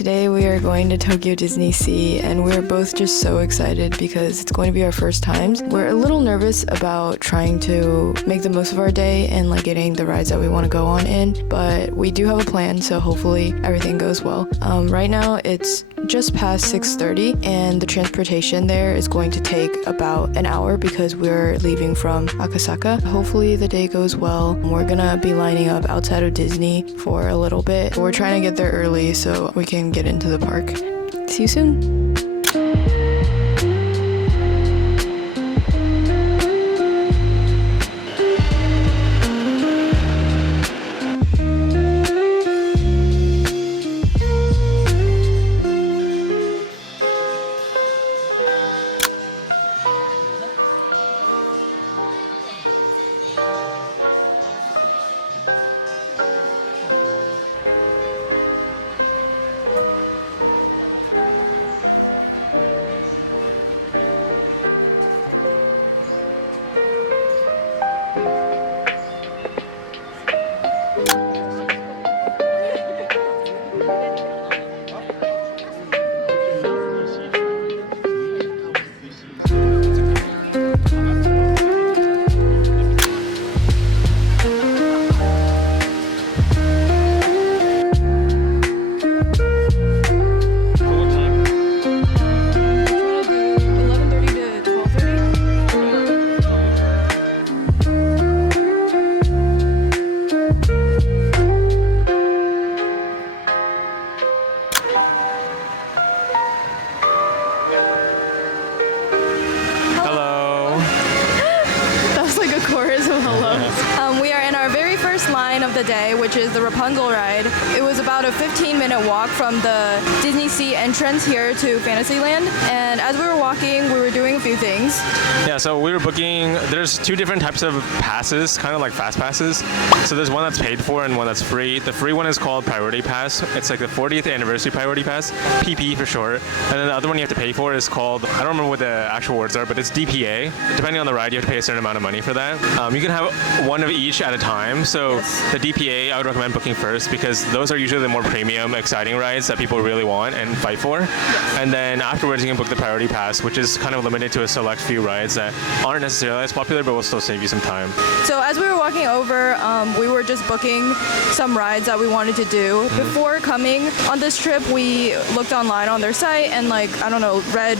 Today we are going to Tokyo DisneySea and we're both just so excited because it's going to be our first times. We're a little nervous about trying to make the most of our day and like getting the rides that we want to go on in, but we do have a plan, so hopefully everything goes well. Right now it's just past 6:30 and the transportation there is going to take about an hour because we're leaving from Akasaka. Hopefully the day goes well. We're gonna be lining up outside of Disney for a little bit. We're trying to get there early so we can get into the park. See you soon. Of the day, which is the Rapunzel ride. It was about a 15-minute walk from the Disney Sea entrance here to Fantasyland, and as we were walking we were doing a few things. Yeah, so we were booking, there's two different types of passes, kind of like fast passes. So there's one that's paid for and one that's free. The free one is called Priority Pass. It's like the 40th anniversary Priority Pass, PP for short. And then the other one you have to pay for is called, I don't remember what the actual words are, but it's DPA. Depending on the ride, you have to pay a certain amount of money for that. You can have one of each at a time. So yes. The DPA, I would recommend booking first because those are usually the more premium, exciting rides that people really want and fight for. Yes. And then afterwards, you can book the Priority Pass, which is kind of limited to a select few rides that aren't necessarily as popular, but will still save you some time. So as we were walking over, we were just booking some rides that we wanted to do. Mm-hmm. Before coming on this trip, we looked online on their site and read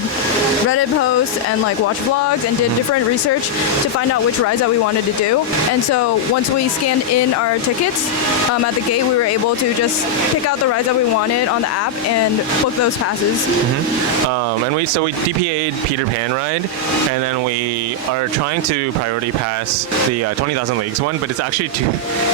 Reddit posts and watched vlogs and did different research to find out which rides that we wanted to do. And so once we scanned in our tickets at the gate, we were able to just pick out the rides that we wanted on the app and book those passes. Mm-hmm. And we DPA'd Peter Pan ride, and then we are trying to priority pass the 20,000 Leagues one, but it's actually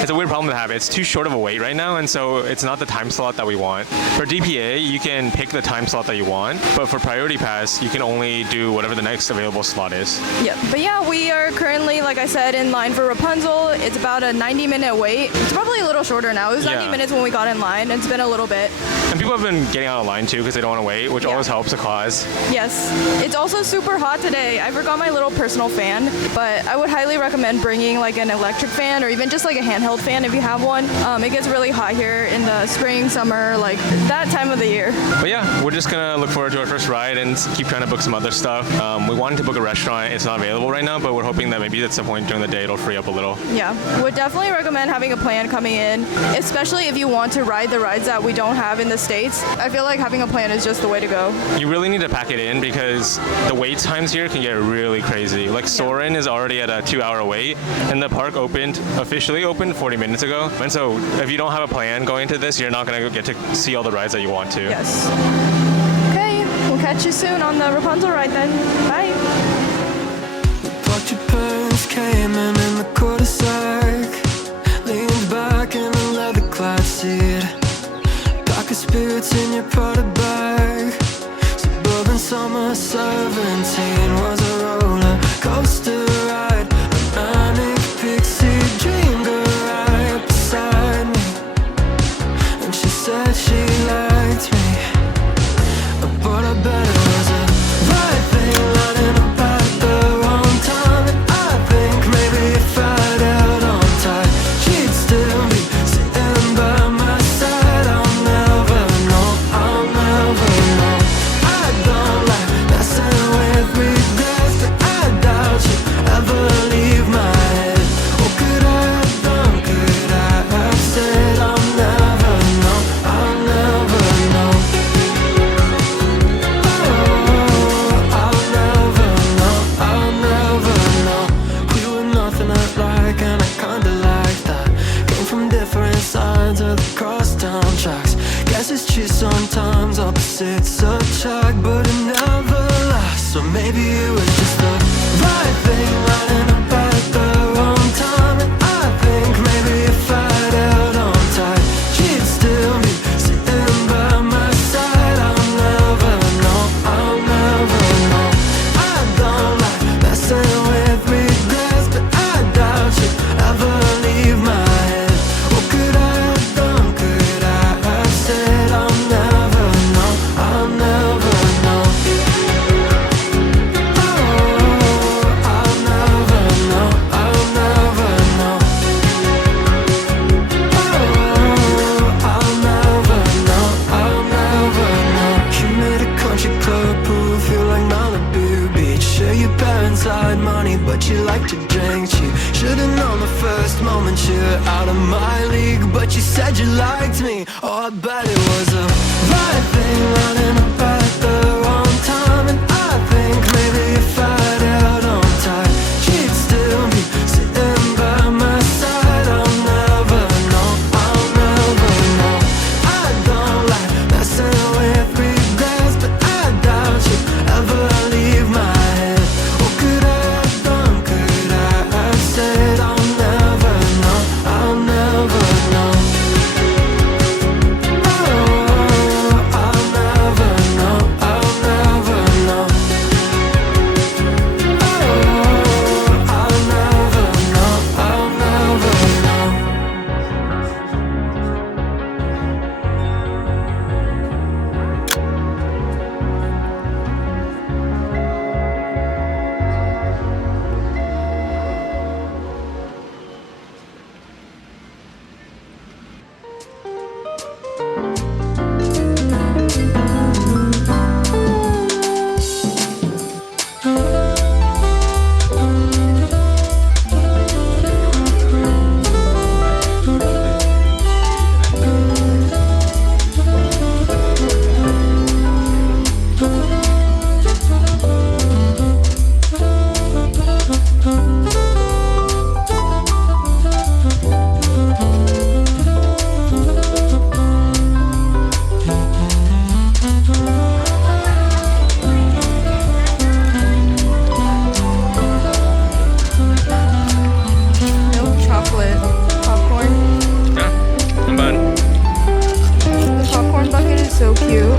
it's a weird problem to have. It's too short of a wait right now, and so it's not the time slot that we want. For DPA, you can pick the time slot that you want, but for priority pass, you can only do whatever the next available slot is. Yeah, but yeah, we are currently, like I said, in line for Rapunzel. It's about a 90-minute wait. It's probably a little shorter now. It was 90 minutes when we got in line. It's been a little bit. And people have been getting out of line too because they don't want to wait, which always helps a cause. Yes. It's also super hot today. I forgot my little personal fan, but I would highly recommend bringing an electric fan or even just a handheld fan if you have one. It gets really hot here in the spring, summer, that time of the year. But yeah, we're just gonna look forward to our first ride and keep trying to book some other stuff. We wanted to book a restaurant. It's not available right now, but we're hoping that maybe at some point during the day it'll free up a little. Yeah, would definitely recommend having a plan coming in, especially if you want to ride the rides that we don't have in the States. I feel like having a plan is just the way to go. You really need to pack it in because the wait times here can get really crazy. Soarin' is already at a 2-hour wait, and the park officially opened 40 minutes ago. And so if you don't have a plan going into this, you're not gonna get to see all the rides that you want to. Yes. Okay, we'll catch you soon on the Rapunzel ride then. Bye. Your parents came in the cul-de-sac, leaned back in a leather-clad seat, pack of spirits in your Prada bag. Suburban summer 17 was a roller coaster ride, a manic pixie dream girl right beside me, and she said she liked me, but I bet it was a right thing lining up at the wrong time. And I think maybe if I'd held on tight, she'd still be sitting by my side. I'll never know. maybe it was just the right thing lining up at the wrong time. And I think maybe if I'd held on tight, she'd still be sitting by my side. I'll never know, I'll never know. I don't like messing with regrets, but I doubt you'd ever leave my head. What could I have done, could I have said? I'll never know, I'll never know. Oh, I'll never know, I'll never know. Oh, I'll never know, I'll never know. You made a country club pool feel like Malibu Beach. Sure, your parents had money, but you like to drink cheap. Should've known the first moment you're out of my league, but you said you liked me. Oh, I bet it was a right thing running up at the wrong time. And I think maybe if I'd held on tight, she'd still be sitting by my side. I'll never know, I'll never know. I don't like messing with regrets, but I doubt you'd ever leave my head. What could I have done, could I have said? I'll never know, I'll never know. Oh, I'll never know, I'll never know. Oh, I'll never know, I'll never know. Milk chocolate popcorn. Yeah, I'm done. The popcorn bucket is so cute.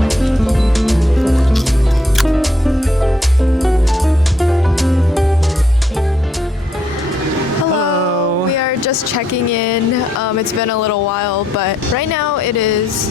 Hello. We are just checking in. It's been a little while, but right now it is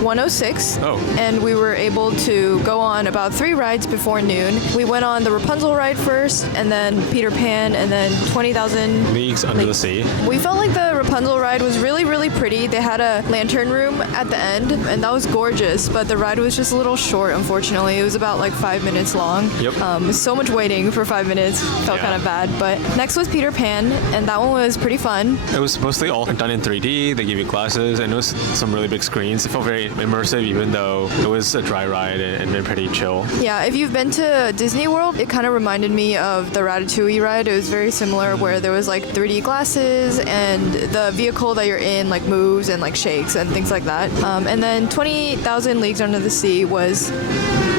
1:06. Oh. And we were able to go on about 3 rides before noon. We went on the Rapunzel ride first, and then Peter Pan, and then 20,000 Leagues Under the Sea. We felt like the Rapunzel ride was really, really pretty. They had a lantern room at the end, and that was gorgeous, but the ride was just a little short, unfortunately. It was about like 5 minutes long. Yep. So much waiting for 5 minutes. Felt Yeah. kind of bad. But next was Peter Pan, and that one was pretty fun. It was mostly all done in 3D. They gave you glasses, and it was some really big screens. It felt very immersive, even though it was a dry ride and been pretty chill. Yeah, if you've been to Disney World, it kind of reminded me of the Ratatouille ride. It was very similar, where there was like 3D glasses, and the vehicle that you're in like moves and like shakes and things like that. And then 20,000 Leagues Under the Sea was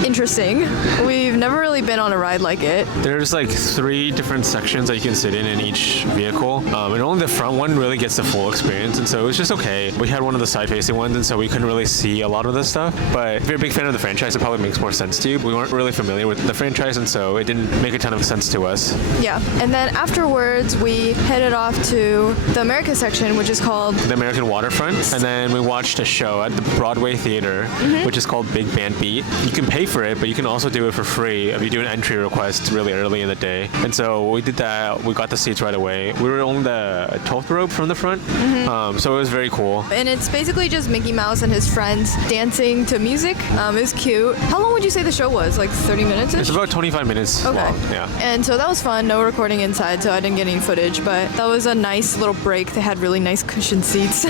interesting. We've never really been on a ride like it. There's like 3 different sections that you can sit in each vehicle, and only the front one really gets the full experience, and so it was just okay. We had one of the side-facing ones, and so we couldn't really see a lot of this stuff, but if you're a big fan of the franchise, it probably makes more sense to you. We weren't really familiar with the franchise, and so it didn't make a ton of sense to us. Yeah, and then afterwards we headed off to the America section, which is called The American Waterfront, and then we watched a show at the Broadway Theater, which is called Big Band Beat. You can pay for it, but you can also do it for free if you do an entry request really early in the day. And so we did that. We got the seats right away. We were on the 12th row from the front, so it was very cool. And it's basically just Mickey Mouse and his friends dancing to music. It was cute. How long would you say the show was? Like 30 minutes? It's about 25 minutes long. Yeah. And so that was fun. No recording inside, so I didn't get any footage, but that was a nice little break. They had really nice cushioned seats,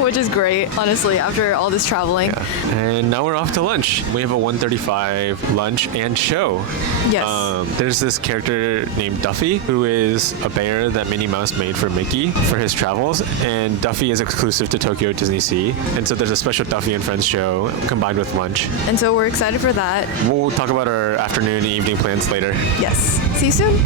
which is great, honestly, after all this traveling. Yeah. And now we're off to lunch. We have a 1:35 drive, lunch, and show. Yes. There's this character named Duffy, who is a bear that Minnie Mouse made for Mickey for his travels, and Duffy is exclusive to Tokyo Disney Sea. And so there's a special Duffy and Friends show combined with lunch. And so we're excited for that. We'll talk about our afternoon and evening plans later. Yes. See you soon.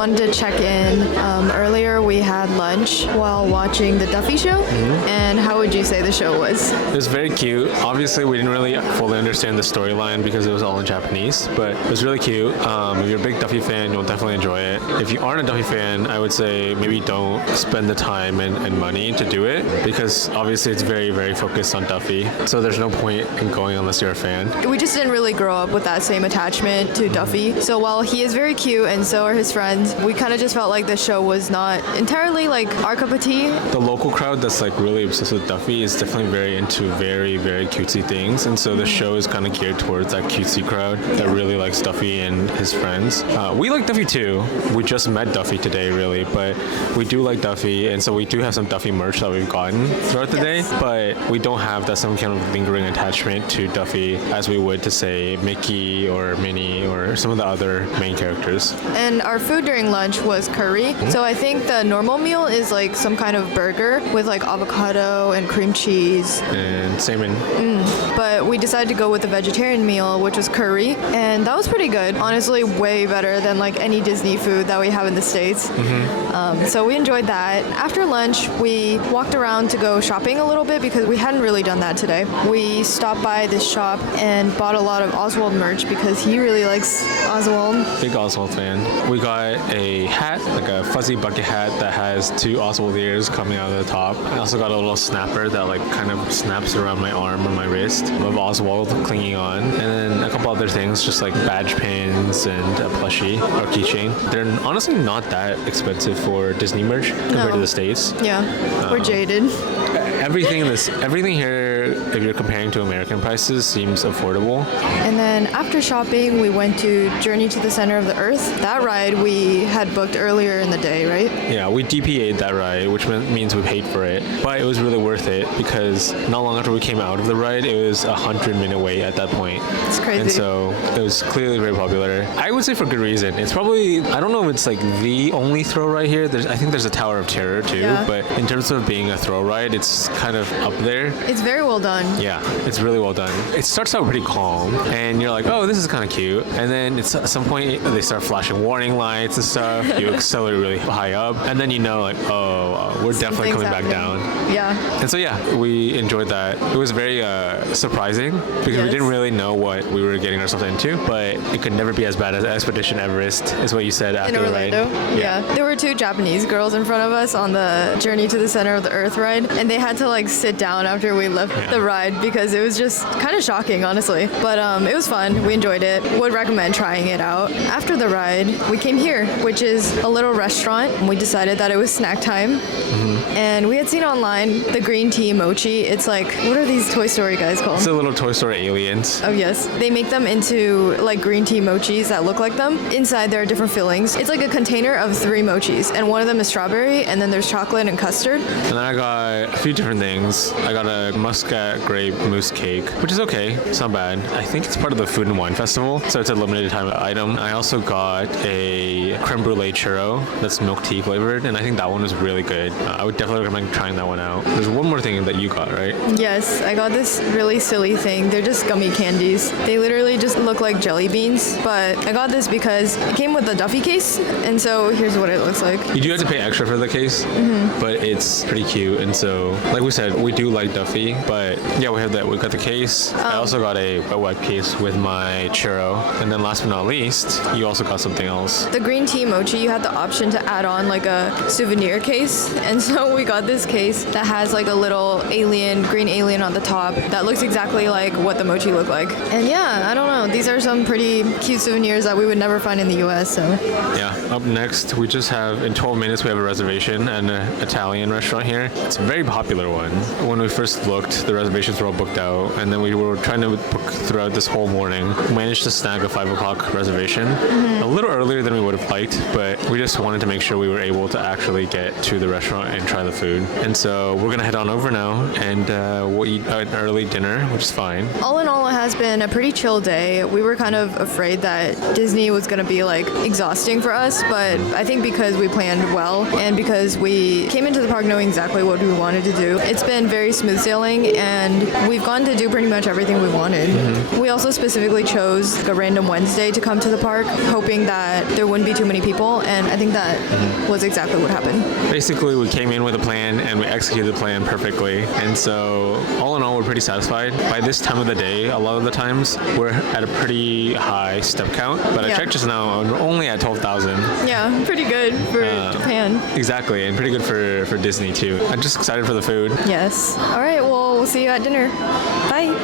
wanted to check in. Earlier we had lunch while watching the Duffy show, and how would you say the show was? It was very cute. Obviously, we didn't really fully understand the storyline because it was all in Japanese, but it was really cute. If you're a big Duffy fan, you'll definitely enjoy it. If you aren't a Duffy fan, I would say maybe don't spend the time and money to do it, because obviously it's very, very focused on Duffy. So there's no point in going unless you're a fan. We just didn't really grow up with that same attachment to Duffy. So while he is very cute and so are his friends, we kind of just felt like the show was not entirely like our cup of tea. The local crowd that's like really obsessed with Duffy is definitely very into very, very cutesy things, and so the show is kind of geared towards that cutesy crowd that really likes Duffy and his friends. We like Duffy too. We just met Duffy today, really, but we do like Duffy, and so we do have some Duffy merch that we've gotten throughout the day, but we don't have that some kind of lingering attachment to Duffy as we would to say Mickey or Minnie or some of the other main characters. And our food during lunch was curry. So I think the normal meal is like some kind of burger with like avocado and cream cheese And salmon. But we decided to go with the vegetarian meal, which was curry, and that was pretty good. Honestly, way better than like any Disney food that we have in the States. So we enjoyed that. After lunch, we walked around to go shopping a little bit because we hadn't really done that today. We stopped by this shop and bought a lot of Oswald merch because he really likes Oswald. Big Oswald fan. We got a hat, like a fuzzy bucket hat that has 2 Oswald ears coming out of the top. I also got a little snapper that like kind of snaps around my arm or my wrist of Oswald clinging on. And then a couple other things, just like badge pins and a plushie or keychain. They're honestly not that expensive for Disney merch compared to the States. Yeah, we're jaded. Everything here, if you're comparing to American prices, seems affordable. And then after shopping, we went to Journey to the Center of the Earth. That ride we had booked earlier in the day, right? Yeah, we DPA'd that ride, which means we paid for it. But it was really worth it because not long after we came out of the ride, it was a 100-minute wait at that point. It's crazy. And so it was clearly very popular. I would say for good reason. It's probably, I don't know if it's like the only throw ride here. I think there's a Tower of Terror too. Yeah. But in terms of being a throw ride, it's kind of up there. It's very well done. Yeah, it's really well done. It starts out pretty calm, and you're like, oh, this is kind of cute. And then at some point, they start flashing warning lights and stuff. You accelerate really high up, and then you know, like, oh, we're definitely coming back down. Yeah. And so, yeah, we enjoyed that. It was very surprising because we didn't really know what we were getting ourselves into, but it could never be as bad as Expedition Everest, is what you said after the ride. Yeah. There were 2 Japanese girls in front of us on the Journey to the Center of the Earth ride, and they had to like sit down after we left the ride because it was just kind of shocking, honestly. But it was fun. We enjoyed it. Would recommend trying it out. After the ride, we came here, which is a little restaurant, and we decided that it was snack time. And we had seen online the green tea mochi. It's like, what are these Toy Story guys called? It's the little Toy Story aliens. Oh, yes. They make them into like green tea mochis that look like them. Inside, there are different fillings. It's like a container of 3 mochis, and one of them is strawberry, and then there's chocolate and custard. And then I got a few different things. I got a muscat grape mousse cake, which is okay. It's not bad. I think it's part of the Food and Wine Festival, so it's a limited time item. I also got a creme brulee churro that's milk tea flavored, and I think that one was really good. I would definitely recommend trying that one out. There's one more thing that you got, right? Yes, I got this really silly thing. They're just gummy candies. They literally just look like jelly beans, but I got this because it came with a Duffy case, and so here's what it looks like. You do have to pay extra for the case, but it's pretty cute, and so, like we said, we do like Duffy, but yeah, we have that. We got the case. I also got a wet case with my churro, and then last but not least, you also got something else. The green tea mochi, you had the option to add on like a souvenir case, and so we got this case that has like a little green alien on the top that looks exactly like what the mochi looked like. And yeah, I don't know, these are some pretty cute souvenirs that we would never find in the US, so. Yeah, up next, we just have, in 12 minutes, we have a reservation at an Italian restaurant here. It's a very popular one. When we first looked, the reservations were all booked out, and then we were trying to book throughout this whole morning. We managed to snag a 5 o'clock reservation, a little earlier than we would have liked, but we just wanted to make sure we were able to actually get to the restaurant and try the food. And so we're gonna head on over now, and we'll eat an early dinner, which is fine. All in all, it has been a pretty chill day. We were kind of afraid that Disney was gonna be like exhausting for us, but I think because we planned well and because we came into the park knowing exactly what we wanted to do, it's been very smooth sailing, and we've gone to do pretty much everything we wanted. We also specifically chose like a random Wednesday to come to the park, hoping that there wouldn't be too many people, and I think that was exactly what happened. Basically, we came in with a plan and we executed the plan perfectly, and so all in all, we're pretty satisfied. By this time of the day, a lot of the times, we're at a pretty high step count, but I checked just now, and we're only at 12,000. Yeah, pretty good for Japan. Exactly, and pretty good for Disney too. I'm just excited for the food. Yes. All right, well, we'll see you at dinner. Bye.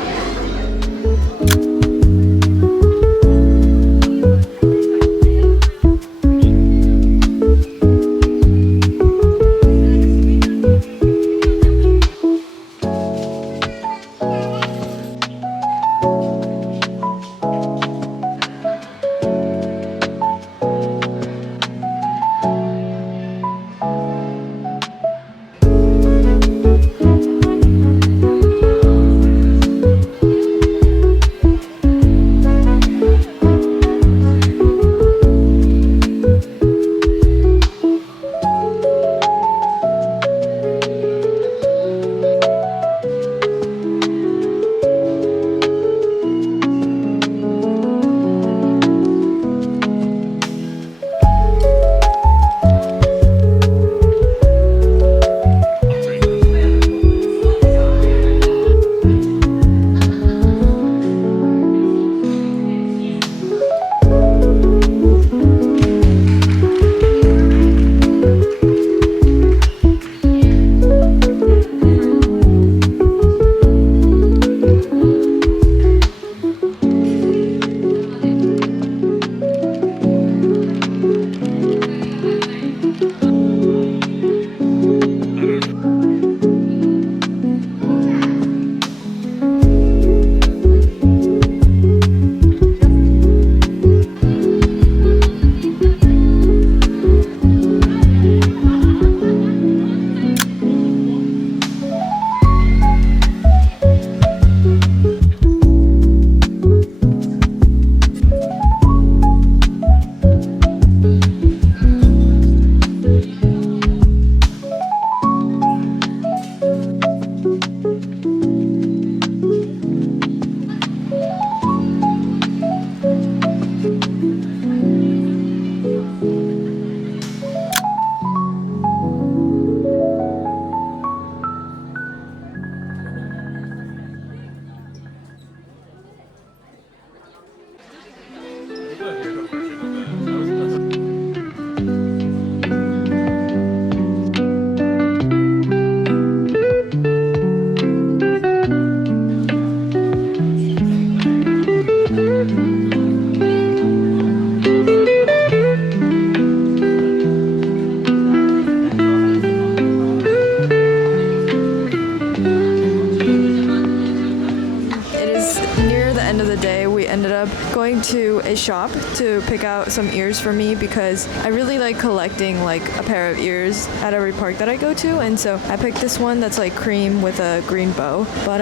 shop to pick out some ears for me because I really like collecting like a pair of ears at every park that I go to, and so I picked this one that's like cream with a green bow. But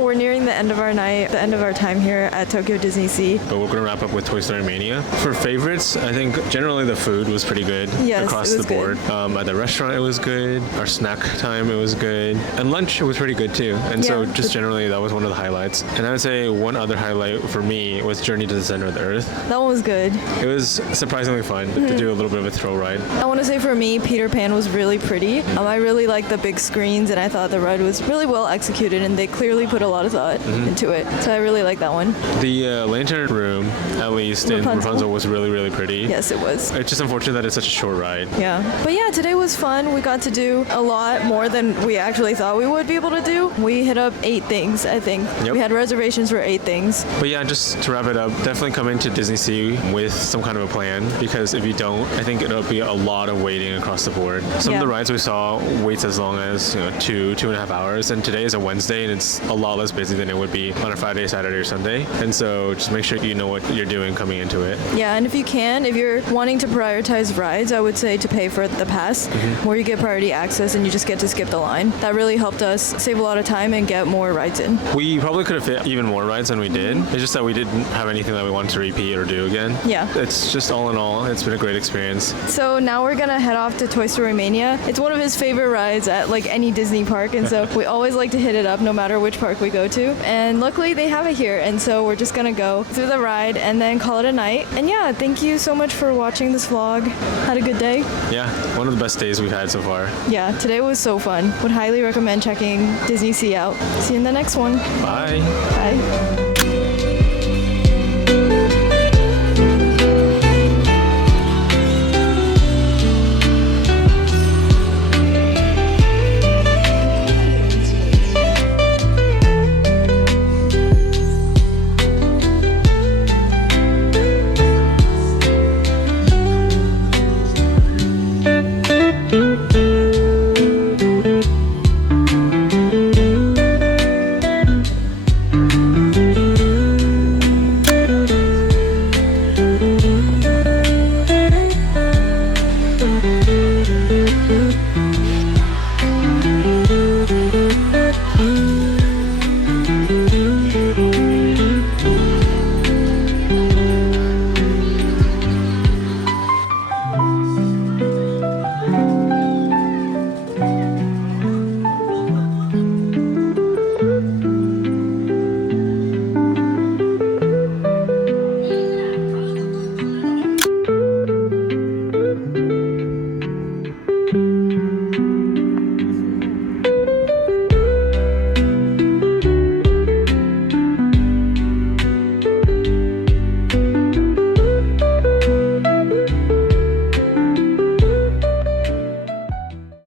we're nearing the end of our night, the end of our time here at Tokyo Disney Sea. But we're gonna wrap up with Toy Story Mania. For favorites, I think generally the food was pretty good across the board. At the restaurant, it was good. Our snack time, it was good, and lunch was pretty good too. And so just generally, that was one of the highlights. And I would say one other highlight for me was Journey to the Center of the Earth. That one was good. It was surprisingly fun to do a little bit of a thrill ride. I want to say for me, Peter Pan was really pretty. I really liked the big screens, and I thought the ride was really well executed, and they clearly put a lot of thought into it. So I really like that one. The Lantern Room, at least, in Rapunzel was really, really pretty. Yes, it was. It's just unfortunate that it's such a short ride. Yeah. But yeah, today was fun. We got to do a lot more than we actually thought we would be able to do. We hit up 8 things, I think. Yep. We had reservations for 8 things. But yeah, just to wrap it up, definitely come into Disney Sea with some kind of a plan, because if you don't, I think it'll be a lot of waiting across the board. Some of the rides we saw waits as long as 2.5 hours, and today is a Wednesday and it's a lot less busy than it would be on a Friday, Saturday, or Sunday. And so just make sure you know what you're doing coming into it. Yeah, and if you're wanting to prioritize rides, I would say to pay for the pass, where you get priority access and you just get to skip the line. That really helped us save a lot of time and get more rides in. We probably could have fit even more rides than we did. It's just that we didn't have anything that we wanted to repeat or do again. Yeah. It's just all in all, it's been a great experience. So now we're gonna head off to Toy Story Mania. It's one of his favorite rides at like any Disney park, and so we always like to hit it up no matter which park we go to. And luckily they have it here, and so we're just gonna go through the ride and then call it a night. And yeah, thank you so much for watching this vlog. Had a good day. Yeah, one of the best days we've had so far. Yeah, today was so fun. Would highly recommend checking Disney Sea out. See you in the next one. Bye. Bye.